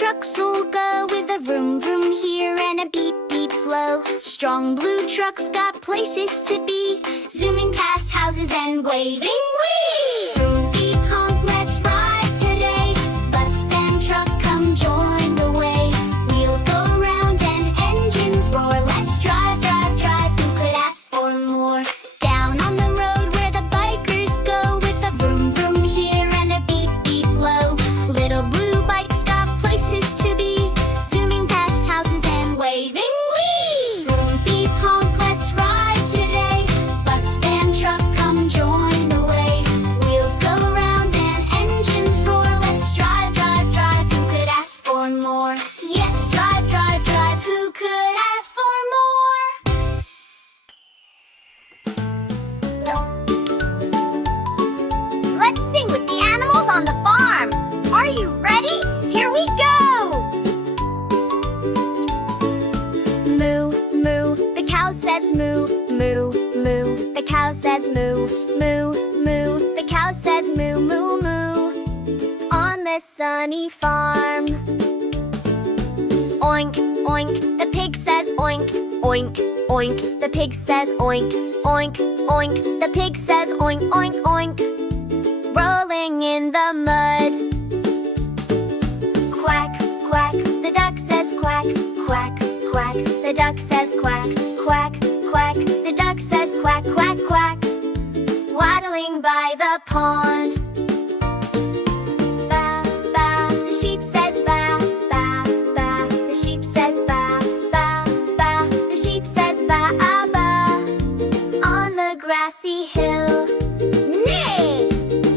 trucks will go with a vroom vroom here and a beep beep blow. Strong blue trucks got places to be, zooming past houses and waving. Whee! Vroom beep honk, let's ride today. Bus van truck, come join the way. Wheels go round and engines roar. Let's drive, drive, drive. Who could ask for more? Down on the road where the bikers go, with a vroom vroom here and a beep beep low. Little blue bikes got places to be, zooming past houses and waving. Whee! Vroom beep honk, let's ride today. Bus van truck, come join the way. Wheels go round and engines roar. Let's drive, drive, drive. Who could ask for more? Yes, drive, drive, drive. Who could ask for more? Let's sing with the animals on the farm. Are you ready? Here we go! Moo, moo, the cow says moo, moo, moo. The cow says moo, moo, moo. The cow says moo, moo, moo. On the sunny farm. Oink, oink, the pig says oink, oink, oink. The pig says oink, oink, oink. The pig says oink, oink, oink. Rolling in the mud. Quack, quack, the duck says quack, quack, quack. The duck says quack, quack, quack. The duck says quack, quack, quack. Waddling by the pond. Ba, ba, the sheep says ba, ba, ba. The sheep says ba, ba, ba. The sheep says ba, ah, ba. On the grassy hill. Neigh!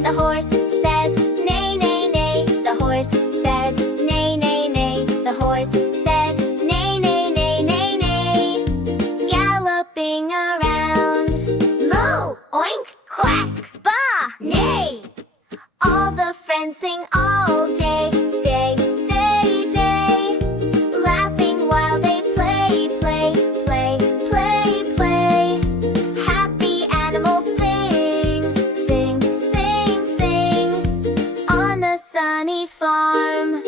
The horse says neigh, neigh, neigh. The horse says neigh, neigh, neigh. The horse says neigh, neigh, neigh, neigh, neigh. Galloping around. Moo, oink, quack, ba, neigh. All the friends sing all day, day, day, day. Laughing while they play, play, play, play, play. Happy animals sing, sing, sing, sing. On the sunny farm.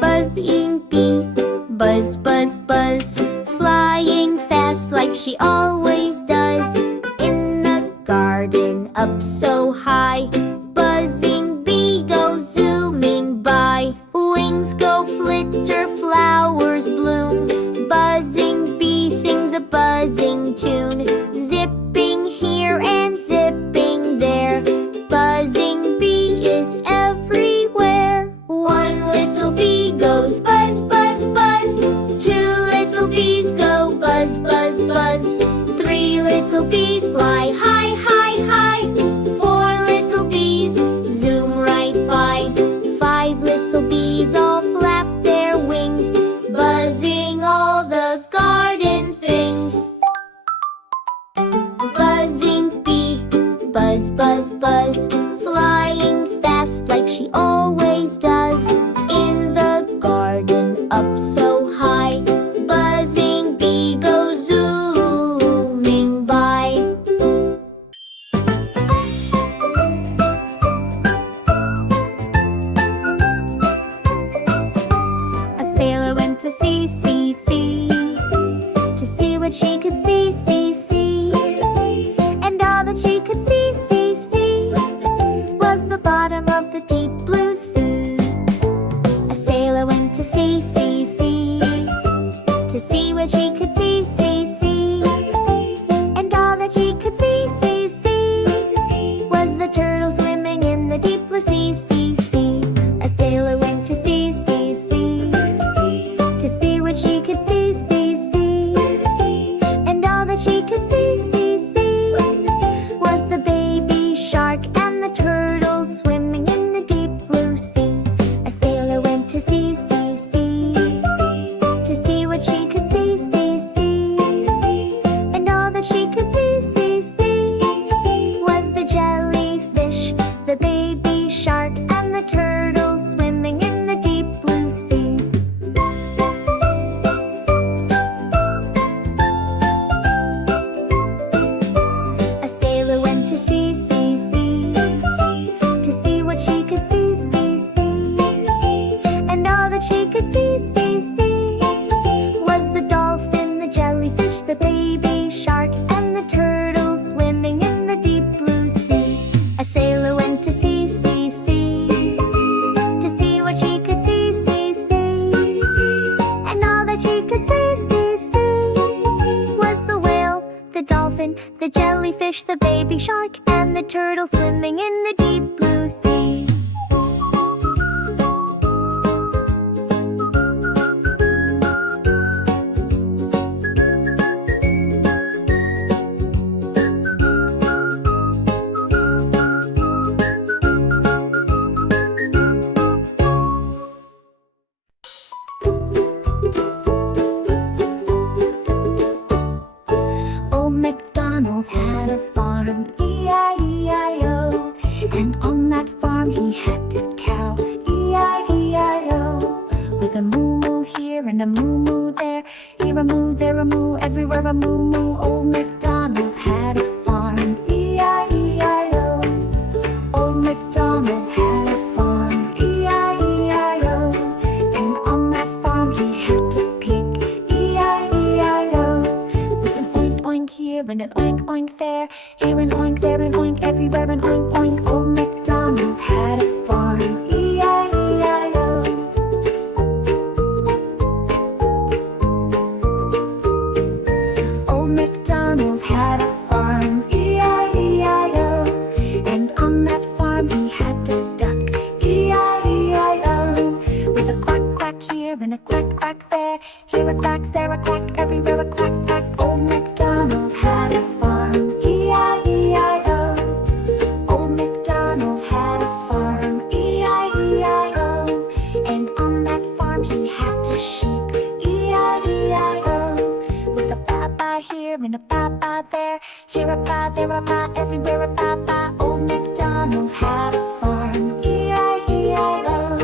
Buzzin Bee, buzz, buzz, buzz. Flying fast like she always does. In the garden up so high. Buzzing bee goes zooming by. Wings go flitter, flowers bloom. Buzzing bee sings a buzzing tune. Zipping here and zipping there. Buzzing bee is everywhere. One little bee goes buzz, buzz, buzz. Two little bees go buzz, buzz, buzz. Three little bees fly high, high, high. Four little bees zoom right by. Five little bees all flap their wings, buzzing all the garden things. Buzzing bee, buzz, buzz, buzz. Flying fast like she always does. In the garden up so high. Buzzing bee goes zooming by. A sailor went to sea, sea, sea, to see what she could see, see, see. And all that she could see, see, see, was the bottom of the deep blue sea. A sailor went to sea, sea, sea, to see what she could see, see, see. And all that she could see, see, see, was the turtle swimming in the deep blue sea, sea, sea. A sailor went to sea, sea, sea, to see what she could see, see, see. And all that she could see, see, see, was the baby shark and the turtle swimming in the deep blue sea. A sailor went to sea, sea, sea, to see what she could see, see, see. And all that she could see, see, see, was the jellyfish, the baby shark, and the turtle swimming in the deep blue sea. fish, the baby shark, and the turtle swimming in the deep blue sea. A sailor went to sea, sea, sea, to see what she could see, see, see. And all that she could see, see, see was the whale, the dolphin, the jellyfish, the baby shark, and the turtle swimming in the deep blue sea. MacDonald had a farm, E-I-E-I-O. And on that farm he had a cow, E-I-E-I-O. With a moo moo here and a moo moo there, here a moo, there a moo, everywhere a moo moo. Old MacDonald had a farm, E-I-E-I-O. Old MacDonald had a farm, E-I-E-I-O. And on that farm he had a pig, E-I-E-I-O. With an oink oink here and an oink oink there, here an oink, there an oink, everywhere an oink oink. Old MacDonald had a farm, E-I-E-I-O. Old MacDonald had a farm, E-I-E-I-O. And on that farm he had a duck, E-I-E-I-O. With a quack quack here and a quack quack there, here a quack, there a quack, everywhere a quack quack. Old MacDonald had a farm, E-I-E-I-O. Old MacDonald had a farm, E-I-E-I-O. And on that farm he had a sheep, E-I-E-I-O. With a ba-ba here and a ba-ba there, here a ba, there a ba, everywhere a ba-ba. Old MacDonald had a farm, E-I-E-I-O.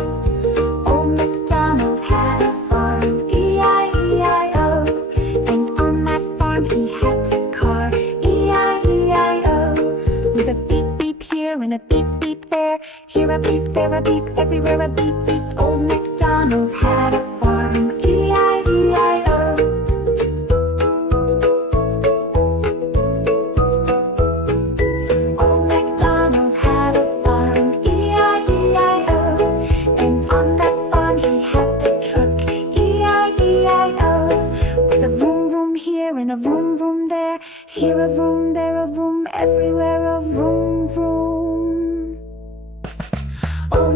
Old MacDonald had a farm, E-I-E-I-O. And on that farm he had a car, E-I-E-I-O. With a beep beep here and a beep beep there, here a beep, there a beep, everywhere a beep beep. Old MacDonald had a farm, E-I-E-I-O. Old MacDonald had a farm, E-I-E-I-O. And on that farm he had a truck, E-I-E-I-O. With a vroom vroom here and a vroom vroom there, here a vroom, there a vroom, everywhere a vroom vroom. Old